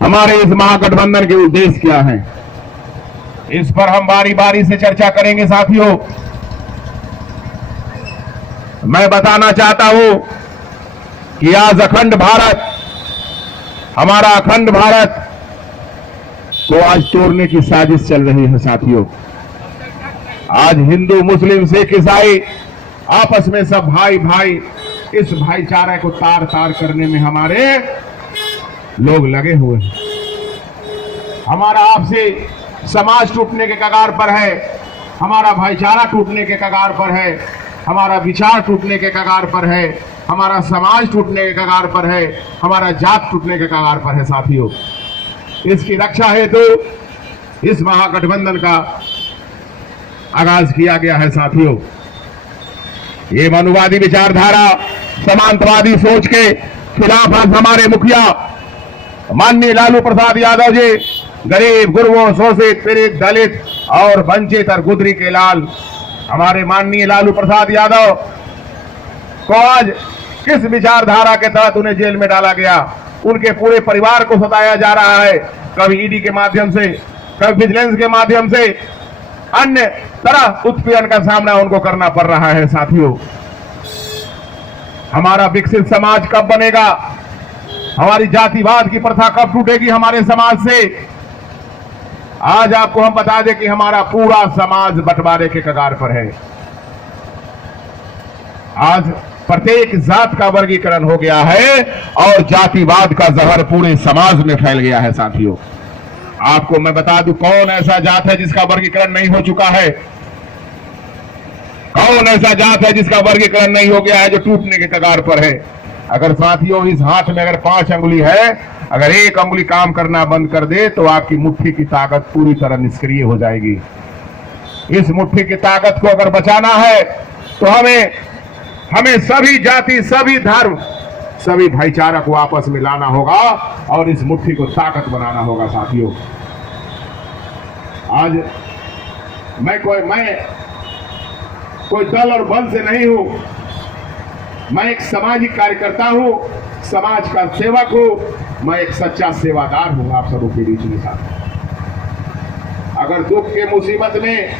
हमारे इस महागठबंधन के उद्देश्य क्या हैं, इस पर हम बारी बारी से चर्चा करेंगे साथियों। मैं बताना चाहता हूं कि आज अखंड भारत, हमारा अखंड भारत को आज तोड़ने की साजिश चल रही है साथियों। आज हिंदू, मुस्लिम, सिख, ईसाई आपस में सब भाई भाई, इस भाईचारे को तार तार करने में हमारे लोग लगे हुए हैं। हमारा आपसे समाज टूटने के कगार पर है, हमारा भाईचारा टूटने के कगार पर है, हमारा विचार टूटने के कगार पर है, हमारा समाज टूटने के कगार पर है, हमारा जात टूटने के कगार पर है साथियों। इसकी रक्षा हेतु इस महागठबंधन का आगाज किया गया है साथियों। ये मनुवादी विचारधारा, समांतवादी सोच के खिलाफ आज हमारे मुखिया माननीय लालू प्रसाद यादव जी गरीब, गुरबों, शोषित, पीड़ित, दलित और वंचित और गुदरी के लाल हमारे माननीय लालू प्रसाद यादव को आज किस विचारधारा के तहत उन्हें जेल में डाला गया, उनके पूरे परिवार को सताया जा रहा है, कभी ईडी के माध्यम से, कभी विजिलेंस के माध्यम से, अन्य तरह उत्पीड़न का सामना उनको करना पड़ रहा है साथियों। हमारा विकसित समाज कब बनेगा, हमारी जातिवाद की प्रथा कब टूटेगी हमारे समाज से? आज आपको हम बता दें कि हमारा पूरा समाज बंटवारे के कगार पर है। आज प्रत्येक जात का वर्गीकरण हो गया है और जातिवाद का जहर पूरे समाज में फैल गया है साथियों। आपको मैं बता दूं, कौन ऐसा जात है जिसका वर्गीकरण नहीं हो चुका है? कौन ऐसा जात है जिसका वर्गीकरण नहीं हो गया है, जो टूटने के कगार पर है? अगर साथियों इस हाथ में अगर 5 अंगुली है, अगर एक अंगुली काम करना बंद कर दे तो आपकी मुट्ठी की ताकत पूरी तरह निष्क्रिय हो जाएगी। इस मुट्ठी की ताकत को अगर बचाना है तो हमें सभी जाति, सभी धर्म, सभी भाईचारा को आपस में लाना होगा और इस मुट्ठी को ताकत बनाना होगा साथियों। आज मैं कोई दल और बल से नहीं हूं, मैं एक सामाजिक कार्यकर्ता हूं, समाज का सेवक हूं, मैं एक सच्चा सेवादार हूं आप सबों के बीच में साथ। अगर दुख के मुसीबत में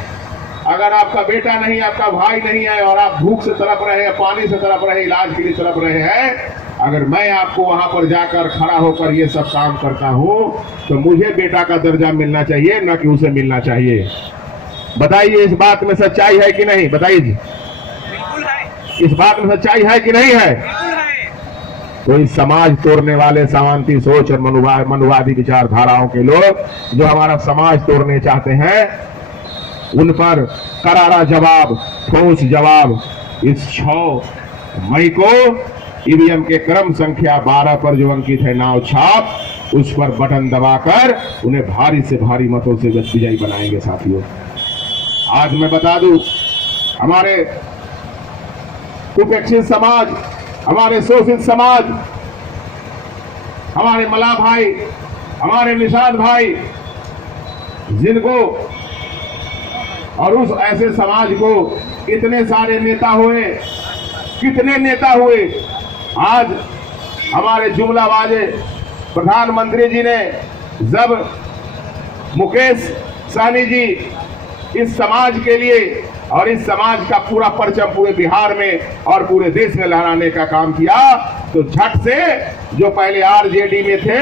अगर आपका बेटा नहीं, आपका भाई नहीं है और आप भूख से तड़प रहे हैं, पानी से तड़प रहे हैं, इलाज के लिए तड़प रहे हैं, अगर मैं आपको वहां पर जाकर खड़ा होकर ये सब काम करता हूं तो मुझे बेटा का दर्जा मिलना चाहिए, ना कि उसे मिलना चाहिए। बताइए इस बात में सच्चाई है कि नहीं? बताइए जी, इस बात में सच्चाई है कि नहीं है? तो इस समाज तोड़ने वाले सामंती सोच और मनुवादी विचारधाराओं के लोग जो हमारा समाज तोड़ने चाहते हैं, उन पर करारा जवाब, ठोस जवाब इस 6 मई को ईवीएम के क्रम संख्या 12 पर जो अंकित है नाव छाप, उस पर बटन दबाकर उन्हें भारी से भारी मतों से विजयी बनाएंगे साथियों। आज मैं बता दूं, हमारे उपेक्षित समाज, हमारे शोषित समाज, हमारे मला भाई, हमारे निषाद भाई, जिनको और उस ऐसे समाज को इतने सारे नेता हुए, कितने नेता हुए। आज हमारे जुमलाबाजे प्रधानमंत्री जी ने जब मुकेश सहनी जी इस समाज के लिए और इस समाज का पूरा परचम पूरे बिहार में और पूरे देश में लहराने का काम किया, तो झट से जो पहले आरजेडी में थे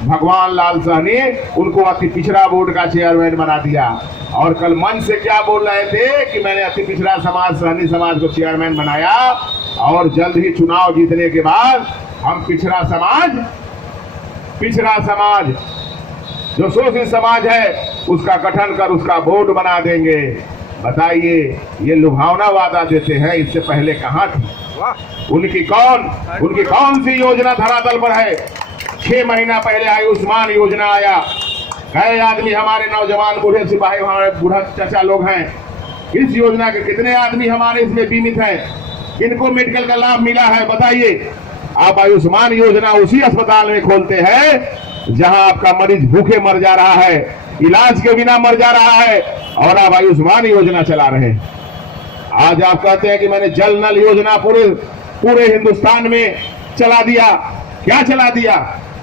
भगवान लाल सहनी, उनको अति पिछड़ा बोर्ड का चेयरमैन बना दिया। और कल मंच से क्या बोल रहे थे कि मैंने अति पिछड़ा समाज, सहनी समाज को चेयरमैन बनाया और जल्द ही चुनाव जीतने के बाद हम पिछड़ा समाज जो शोषित समाज है उसका गठन कर उसका बोर्ड बना देंगे। बताइए, ये लुभावना वादा देते हैं, इससे पहले कहां थी? उनकी कौन सी योजना धरातल पर है? 6 महीना पहले आयुष्मान योजना आया, कई आदमी हमारे नौजवान बूढ़े सिपाही, हमारे बूढ़ा चाचा लोग हैं, इस योजना के कितने आदमी हमारे इसमें बीमित हैं, इनको मेडिकल का लाभ मिला है? बताइए। आप आयुष्मान योजना उसी अस्पताल में खोलते हैं जहां आपका मरीज भूखे मर जा रहा है, इलाज के बिना मर जा रहा है, और आप आयुष्मान योजना चला रहे हैं। आज आप कहते हैं कि मैंने जल नल योजना पूरे हिंदुस्तान में चला दिया। क्या चला दिया?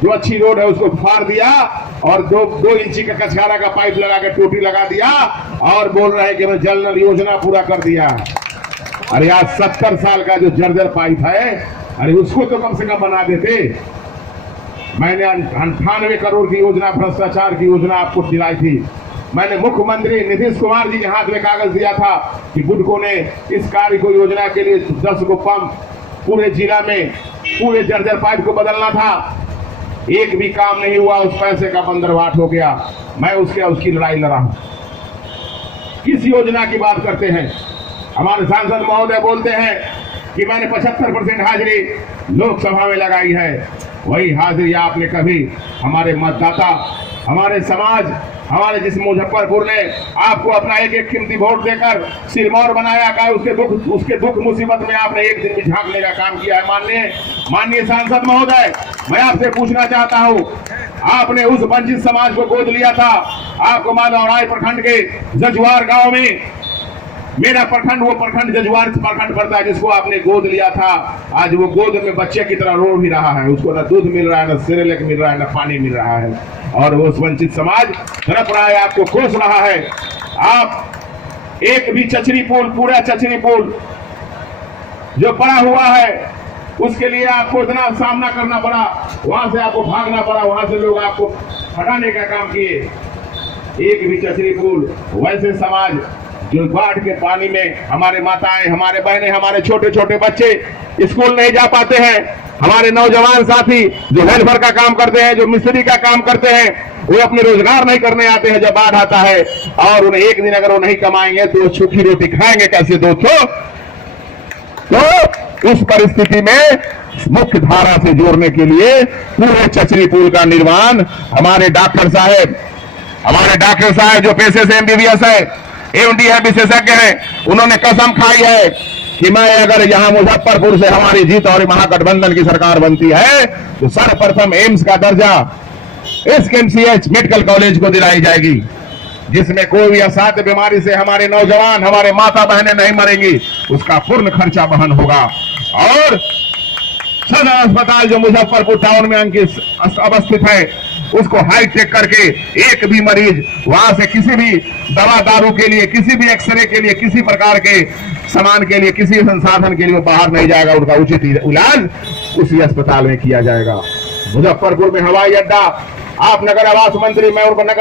जो अच्छी रोड है उसको फाड़ दिया और 2 इंची का कचकारा का पाइप लगा के टोटी लगा दिया और बोल रहे हैं कि मैं जल नल योजना पूरा कर दिया। अरे आज 70 साल का जो जर्जर पाइप है, अरे उसको तो कम से कम बना देते। मैंने 98 करोड़ की योजना, भ्रष्टाचार की योजना आपको दिलाई थी। मैंने मुख्यमंत्री नीतीश कुमार जी के हाथ में कागज दिया था कि बुडको ने इस कार्य को योजना के लिए 10 को पंप पूरे जिला में पूरे जर्जर पाइप को बदलना था। एक भी काम नहीं हुआ, उस पैसे का बंदरवाट हो गया। मैं उसकी लड़ाई लड़ा हूं। किस योजना की बात करते हैं? हमारे सांसद महोदय बोलते हैं कि मैंने 75% हाजिरी लोकसभा में लगाई है। वही हाजिरी आपने कभी हमारे मतदाता, हमारे समाज, हमारे जिस मुजफ्फरपुर ने आपको अपना एक कीमती वोट देकर सिरमौर बनाया का, उसके दुख मुसीबत में आपने एक दिन भी झांकने का काम किया है? माननीय सांसद महोदय, मैं आपसे पूछना चाहता हूं, आपने उस वंचित समाज को गोद लिया था। आपको माधवराय प्रखंड के जजुआर गांव में, मेरा प्रखंड वो प्रखंड जजुआर प्रखंड पड़ता है, जिसको आपने गोद लिया था। आज वो गोद में बच्चे की तरह रो भी रहा है। उसको न दूध मिल रहा है, न सेरेलैक मिल रहा है, न पानी मिल रहा है, और वो वंचित समाज तड़प रहा है, आपको कोस रहा है। आप एक भी चचरी पुल, पूरा चचरी पुल जो पड़ा हुआ है, उसके लिए आपको इतना सामना करना पड़ा, वहां से आपको भागना पड़ा, वहां से लोग आपको हटाने का काम किए। एक भी चचरी पुल, वैसे समाज जो बाढ़ के पानी में हमारे माताएं, हमारे बहनें, हमारे छोटे छोटे बच्चे स्कूल नहीं जा पाते हैं, हमारे नौजवान साथी जो हेल्पर का काम करते हैं, जो मिस्त्री का काम करते हैं, वो अपने रोजगार नहीं करने आते हैं जब बाढ़ आता है। और उन्हें एक दिन अगर वो नहीं कमाएंगे तो सूखी रोटी खाएंगे कैसे दोस्तों? तो उस परिस्थिति में मुख्य धारा से जोड़ने के लिए पूरे चचरी पुल का निर्माण हमारे डॉक्टर साहब जो पेशे से MBBS है, AMD है, विशेषज्ञ है, उन्होंने कसम खाई है कि मैं अगर यहां मुजफ्फरपुर से हमारी जीत और महागठबंधन की सरकार बनती है तो सर्वप्रथम एम्स का दर्जा SKMCH मेडिकल कॉलेज को दिलाई जाएगी, जिसमें कोई भी असाध्य बीमारी से हमारे नौजवान, हमारे माता बहनें नहीं मरेंगी, उसका पूर्ण खर्चा वहन होगा। और सदर अस्पताल जो मुजफ्फरपुर टाउन में अवस्थित है, उसको हाईटेक करके एक भी मरीज वहां से किसी भी दवा दारू के लिए, किसी भी एक्सरे के लिए, किसी प्रकार के सामान के लिए, किसी संसाधन के लिए वो बाहर नहीं जाएगा, उनका उचित इलाज उसी अस्पताल में किया जाएगा। मुजफ्फरपुर में हवाई अड्डा, आप नगर आवास मंत्री, मैं उनको नरक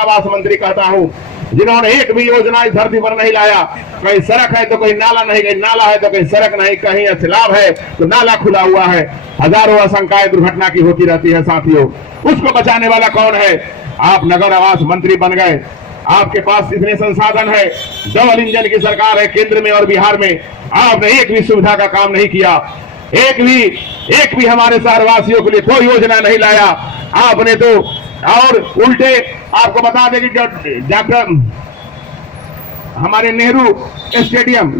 आवास मंत्री कहता हूं, जिन्होंने एक भी योजना इस धरती पर नहीं लाया। कहीं सड़क है तो कोई नाला नहीं, कहीं नाला है तो कहीं सड़क नहीं, कहीं सैलाब है तो नाला खुला हुआ है। हजारों आशंकाएं दुर्घटना की होती रहती है साथियों, उसको बचाने वाला कौन है? आप नगर आवास मंत्री बन गए, आपके पास इतने संसाधन है, डबल इंजन की सरकार है केंद्र में और बिहार में, आपने एक भी सुविधा का काम नहीं किया, एक भी हमारे शहरवासियों के लिए कोई योजना नहीं लाया आपने तो। और उल्टे आपको बता दें कि जो डॉक्टर हमारे नेहरू स्टेडियम